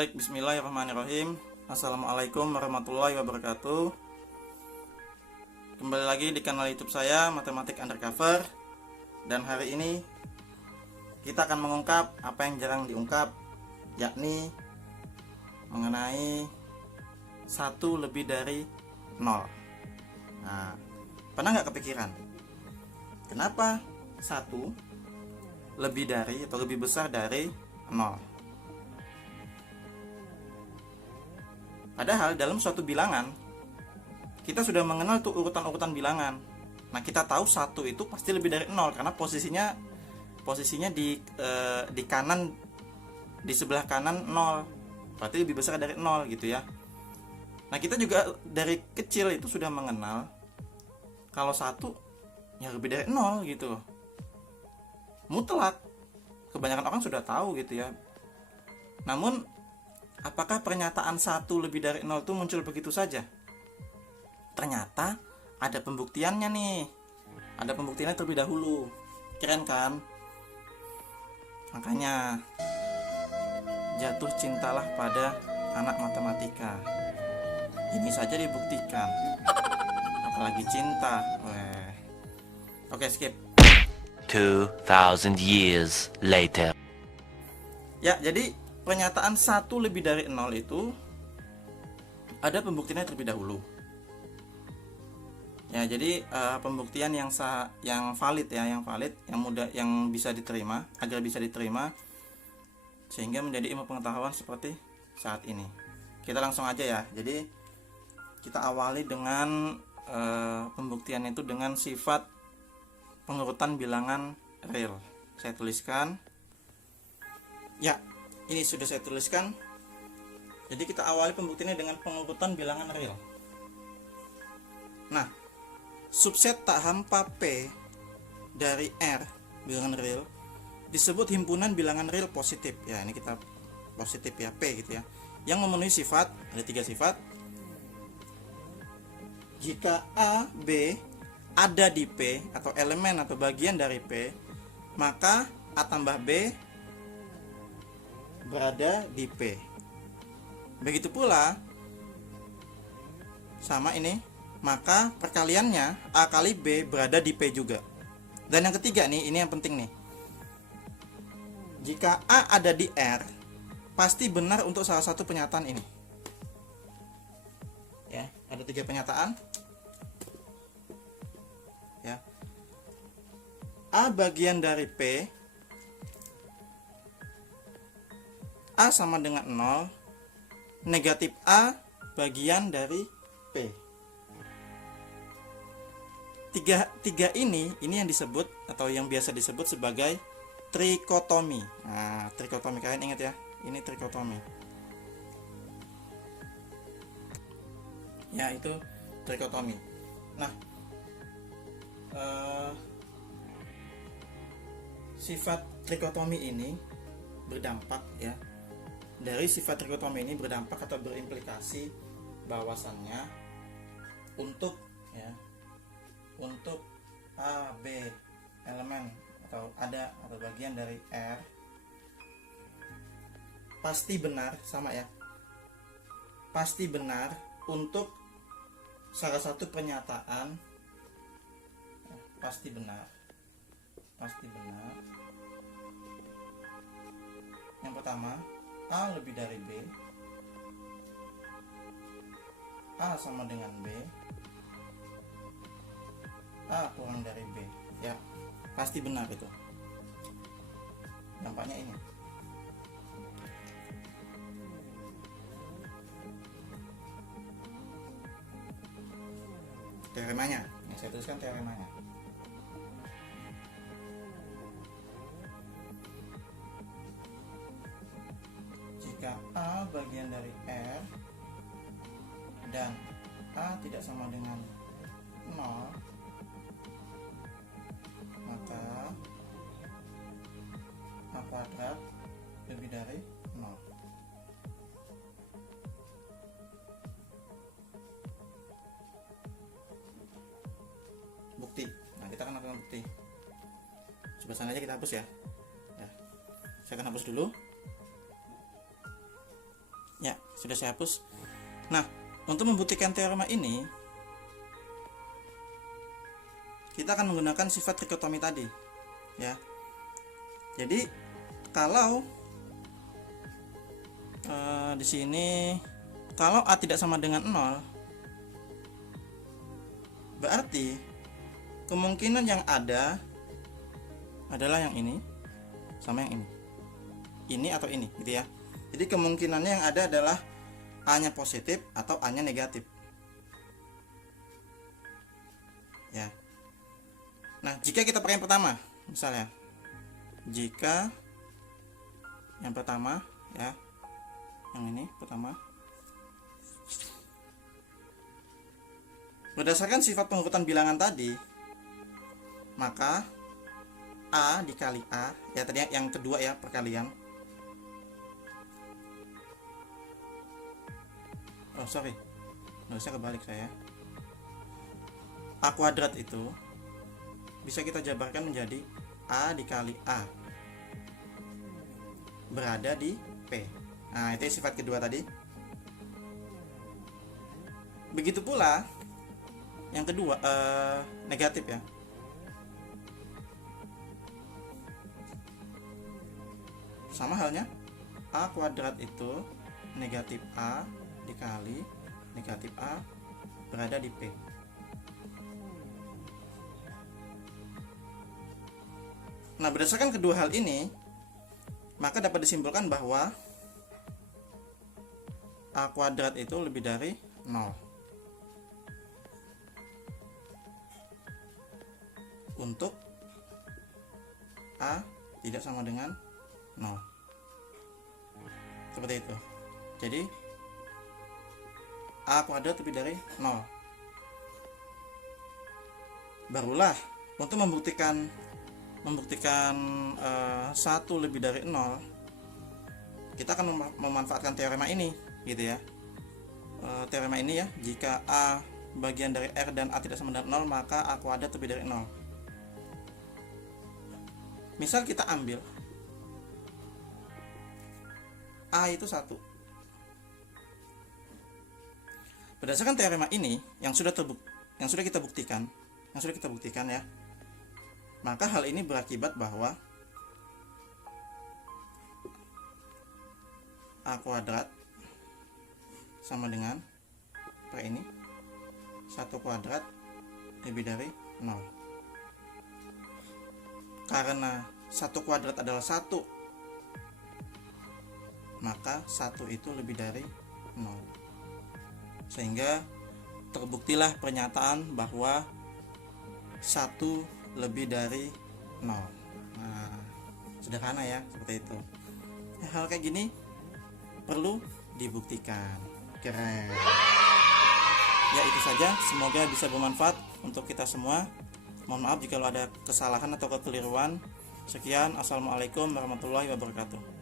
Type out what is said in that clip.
Baik, bismillahirrahmanirrahim. Assalamualaikum warahmatullahi wabarakatuh. Kembali lagi di kanal YouTube saya, Matematik Undercover. Dan hari ini kita akan mengungkap apa yang jarang diungkap, yakni mengenai 1 lebih dari 0. Nah, pernah nggak kepikiran kenapa 1 lebih dari atau lebih besar dari 0? Padahal dalam suatu bilangan kita sudah mengenal tuh urutan-urutan bilangan. Nah, kita tahu 1 itu pasti lebih dari 0 karena posisinya di kanan, di sebelah kanan 0. Berarti lebih besar dari 0 gitu ya. Nah, kita juga dari kecil itu sudah mengenal kalau 1 ya lebih dari 0 gitu. Mutlak. Kebanyakan orang sudah tahu gitu ya. Namun apakah pernyataan 1 lebih dari 0 itu muncul begitu saja? Ternyata ada pembuktiannya nih. Ada pembuktiannya terlebih dahulu. Keren kan? Makanya jatuh cintalah pada anak matematika. Ini saja dibuktikan. Apalagi cinta. Oke, skip. 2000 years later. Ya, jadi pernyataan 1 lebih dari 0 itu ada pembuktiannya terlebih dahulu. Ya, jadi pembuktian yang valid ya, yang mudah, yang bisa diterima, agar bisa diterima sehingga menjadi ilmu pengetahuan seperti saat ini. Kita langsung aja ya. Jadi kita awali dengan pembuktian itu dengan sifat pengurutan bilangan real. Saya tuliskan. Ya, ini sudah saya tuliskan. Jadi kita awali pembuktiannya dengan pengurutan bilangan real. Nah, subset tak hampa P dari R bilangan real disebut himpunan bilangan real positif. Ya, ini kita positif ya, P gitu ya. Yang memenuhi sifat, ada 3 sifat. Jika A, B ada di P atau elemen atau bagian dari P, maka A tambah B berada di P. Begitu pula sama ini, maka perkaliannya A kali B berada di P juga. Dan yang ketiga nih, ini yang penting nih. Jika A ada di R, pasti benar untuk salah satu pernyataan ini. Ya, ada 3 pernyataan. Ya. A bagian dari P, A sama dengan 0, negatif A bagian dari P. Tiga ini yang disebut atau yang biasa disebut sebagai trikotomi. Nah, trikotomi, kalian ingat ya, ini trikotomi. Ya, itu trikotomi. Nah, sifat trikotomi ini berdampak ya. Dari sifat trikotomi ini berdampak atau berimplikasi bahwasannya untuk A, B elemen atau bagian dari R pasti benar, sama ya, pasti benar untuk salah satu pernyataan. Pasti benar yang pertama, A lebih dari B, A sama dengan B, A kurang dari B. Ya, pasti benar itu. Nampaknya ini. Teoremanya, yang saya tuliskan teoremanya. Jika A bagian dari R dan A tidak sama dengan 0, maka A kuadrat lebih dari 0. Bukti. Nah, kita akan lakukan bukti. Sebelah sana aja kita hapus ya. Saya akan hapus dulu. Ya, sudah saya hapus. Nah, untuk membuktikan teorema ini kita akan menggunakan sifat trikotomi tadi, ya. Jadi kalau di sini kalau A tidak sama dengan 0, berarti kemungkinan yang ada adalah yang ini sama yang ini atau ini, gitu ya. Jadi kemungkinannya yang ada adalah A-nya positif atau A-nya negatif, ya. Nah, jika kita pakai yang pertama, misalnya jika yang pertama, ya, yang ini pertama, berdasarkan sifat pengurutan bilangan tadi, maka A dikali A, ya tadi yang kedua ya, perkalian. Oh sorry, harusnya kebalik saya. A kuadrat itu bisa kita jabarkan menjadi A dikali A berada di P. Nah, itu sifat kedua tadi. Begitu pula yang kedua, negatif ya. Sama halnya, A kuadrat itu negatif A dikali negatif A berada di P. Nah, berdasarkan kedua hal ini, maka dapat disimpulkan bahwa A kuadrat itu lebih dari 0 untuk A tidak sama dengan 0. Seperti itu. Jadi A kuadrat lebih dari 0. Barulah untuk membuktikan 1 lebih dari 0, kita akan memanfaatkan teorema ini, gitu ya. Teorema ini ya, jika A bagian dari R dan A tidak sama dengan 0, maka A kuadrat lebih dari 0. Misal kita ambil A itu 1. Berdasarkan teorema ini yang sudah kita buktikan ya, maka hal ini berakibat bahwa A kuadrat sama dengan per ini 1 kuadrat lebih dari 0. Karena 1 kuadrat adalah 1, maka 1 itu lebih dari 0. Sehingga terbuktilah pernyataan bahwa 1 lebih dari 0. Nah, sederhana ya, seperti itu. Hal kayak gini perlu dibuktikan. Keren. Ya, itu saja, semoga bisa bermanfaat untuk kita semua. Mohon maaf jika ada kesalahan atau kekeliruan. Sekian, assalamualaikum warahmatullahi wabarakatuh.